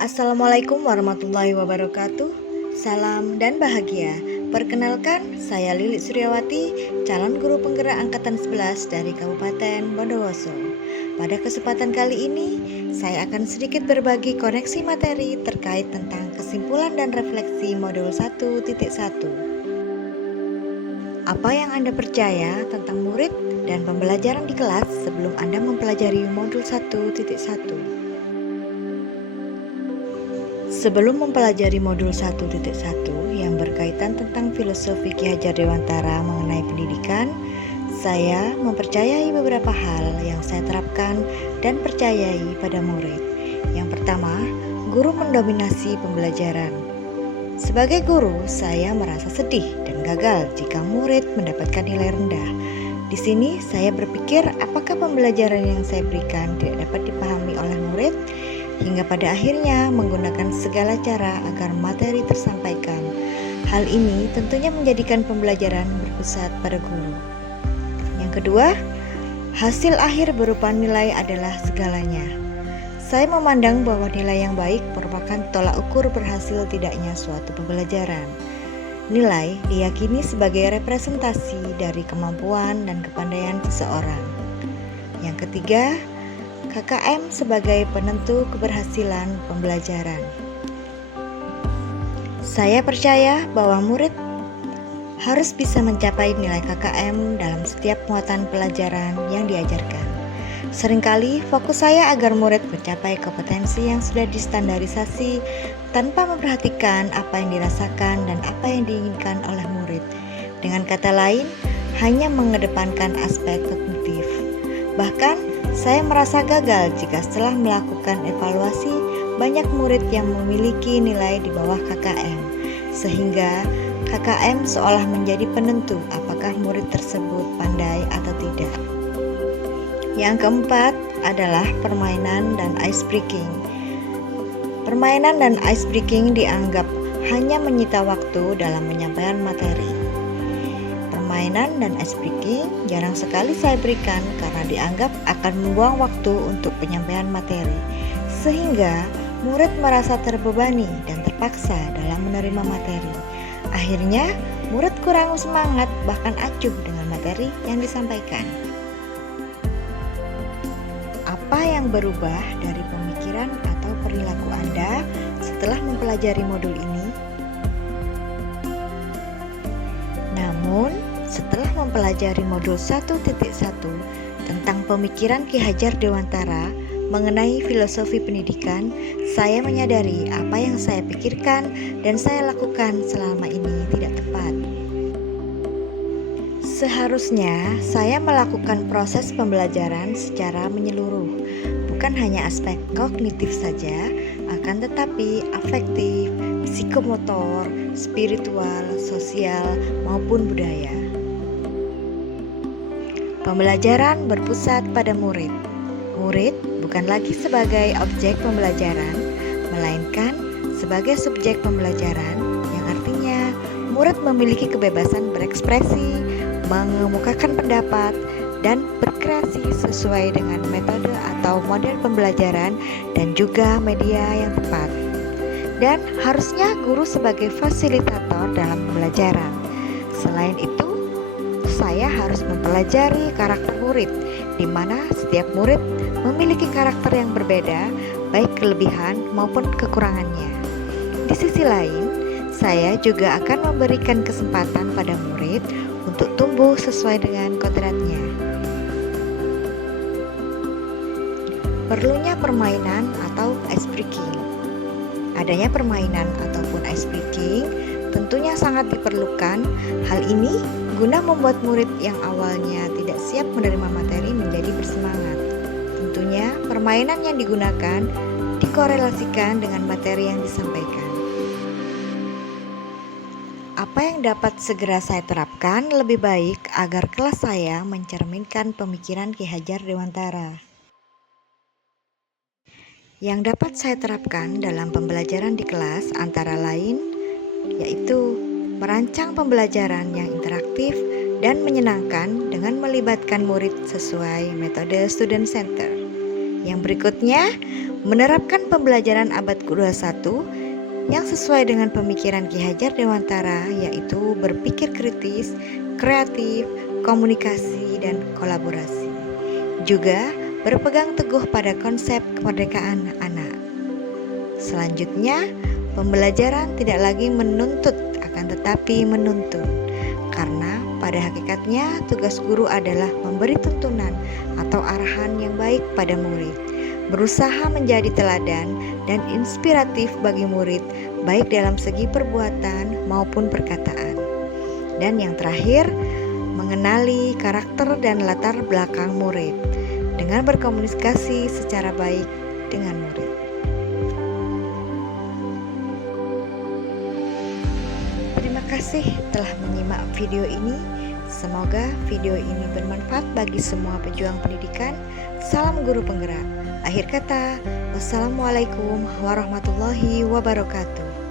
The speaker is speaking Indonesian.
Assalamualaikum warahmatullahi wabarakatuh. Salam dan bahagia. Perkenalkan, saya Lili Suryawati, calon guru penggerak angkatan 11 dari Kabupaten Bondowoso. Pada kesempatan kali ini, saya akan sedikit berbagi koneksi materi terkait tentang kesimpulan dan refleksi modul 1.1. Apa yang Anda percaya tentang murid dan pembelajaran di kelas sebelum Anda mempelajari modul 1.1? Sebelum mempelajari modul 1.1 yang berkaitan tentang filosofi Ki Hajar Dewantara mengenai pendidikan, saya mempercayai beberapa hal yang saya terapkan dan percayai pada murid. Yang pertama, guru mendominasi pembelajaran. Sebagai guru, saya merasa sedih dan gagal jika murid mendapatkan nilai rendah. Di sini saya berpikir apakah pembelajaran yang saya berikan tidak dapat dipahami oleh murid, hingga pada akhirnya menggunakan segala cara agar materi tersampaikan. Hal ini tentunya menjadikan pembelajaran berpusat pada guru. Yang kedua, hasil akhir berupa nilai adalah segalanya. Saya memandang bahwa nilai yang baik merupakan tolak ukur berhasil tidaknya suatu pembelajaran. Nilai diyakini sebagai representasi dari kemampuan dan kepandaian seseorang. Yang ketiga, KKM sebagai penentu keberhasilan pembelajaran. Saya percaya bahwa murid harus bisa mencapai nilai KKM dalam setiap muatan pelajaran yang diajarkan. Seringkali fokus saya agar murid mencapai kompetensi yang sudah distandarisasi tanpa memperhatikan apa yang dirasakan dan apa yang diinginkan oleh murid. Dengan kata lain, hanya mengedepankan aspek kognitif. Bahkan, saya merasa gagal jika setelah melakukan evaluasi banyak murid yang memiliki nilai di bawah KKM, sehingga KKM seolah menjadi penentu apakah murid tersebut pandai atau tidak. Yang keempat adalah permainan dan ice breaking. Permainan dan ice breaking dianggap hanya menyita waktu dalam penyampaian materi. Permainan dan ice breaking jarang sekali saya berikan karena dianggap akan membuang waktu untuk penyampaian materi, sehingga murid merasa terbebani dan terpaksa dalam menerima materi. Akhirnya, murid kurang semangat bahkan acuh dengan materi yang disampaikan. Apa yang berubah dari pemikiran atau perilaku Anda setelah mempelajari modul ini? Namun, setelah mempelajari modul 1.1 tentang pemikiran Ki Hajar Dewantara mengenai filosofi pendidikan, saya menyadari apa yang saya pikirkan dan saya lakukan selama ini tidak tepat. Seharusnya saya melakukan proses pembelajaran secara menyeluruh, bukan hanya aspek kognitif saja, akan tetapi afektif, psikomotor, spiritual, sosial, maupun budaya. Pembelajaran berpusat pada murid. Murid bukan lagi sebagai objek pembelajaran, melainkan sebagai subjek pembelajaran, yang artinya murid memiliki kebebasan berekspresi, mengemukakan pendapat, dan berkreasi sesuai dengan metode atau model pembelajaran dan juga media yang tepat. Dan harusnya guru sebagai fasilitator dalam pembelajaran. Selain itu, saya harus mempelajari karakter murid, di mana setiap murid memiliki karakter yang berbeda, baik kelebihan maupun kekurangannya. Di sisi lain, saya juga akan memberikan kesempatan pada murid untuk tumbuh sesuai dengan kodratnya. Perlunya permainan atau ice breaking. Adanya permainan ataupun ice breaking tentunya sangat diperlukan. Hal ini guna membuat murid yang awalnya tidak siap menerima materi menjadi bersemangat. Tentunya permainan yang digunakan dikorelasikan dengan materi yang disampaikan. Apa yang dapat segera saya terapkan lebih baik agar kelas saya mencerminkan pemikiran Ki Hajar Dewantara. Yang dapat saya terapkan dalam pembelajaran di kelas antara lain yaitu merancang pembelajaran yang interaktif dan menyenangkan dengan melibatkan murid sesuai metode student center. Yang berikutnya, Menerapkan pembelajaran abad ke-21 yang sesuai dengan pemikiran Ki Hajar Dewantara, yaitu berpikir kritis, kreatif, komunikasi, dan kolaborasi. Juga berpegang teguh pada konsep kemerdekaan anak. Selanjutnya, pembelajaran tidak lagi menuntut akan tetapi menuntun. Karena pada hakikatnya tugas guru adalah memberi tuntunan atau arahan yang baik pada murid, berusaha menjadi teladan dan inspiratif bagi murid, baik dalam segi perbuatan maupun perkataan. Dan yang terakhir, mengenali karakter dan latar belakang murid dengan berkomunikasi secara baik dengan murid. Terima kasih telah menyimak video ini. Semoga video ini bermanfaat bagi semua pejuang pendidikan. Salam guru penggerak. Akhir kata, wassalamualaikum warahmatullahi wabarakatuh.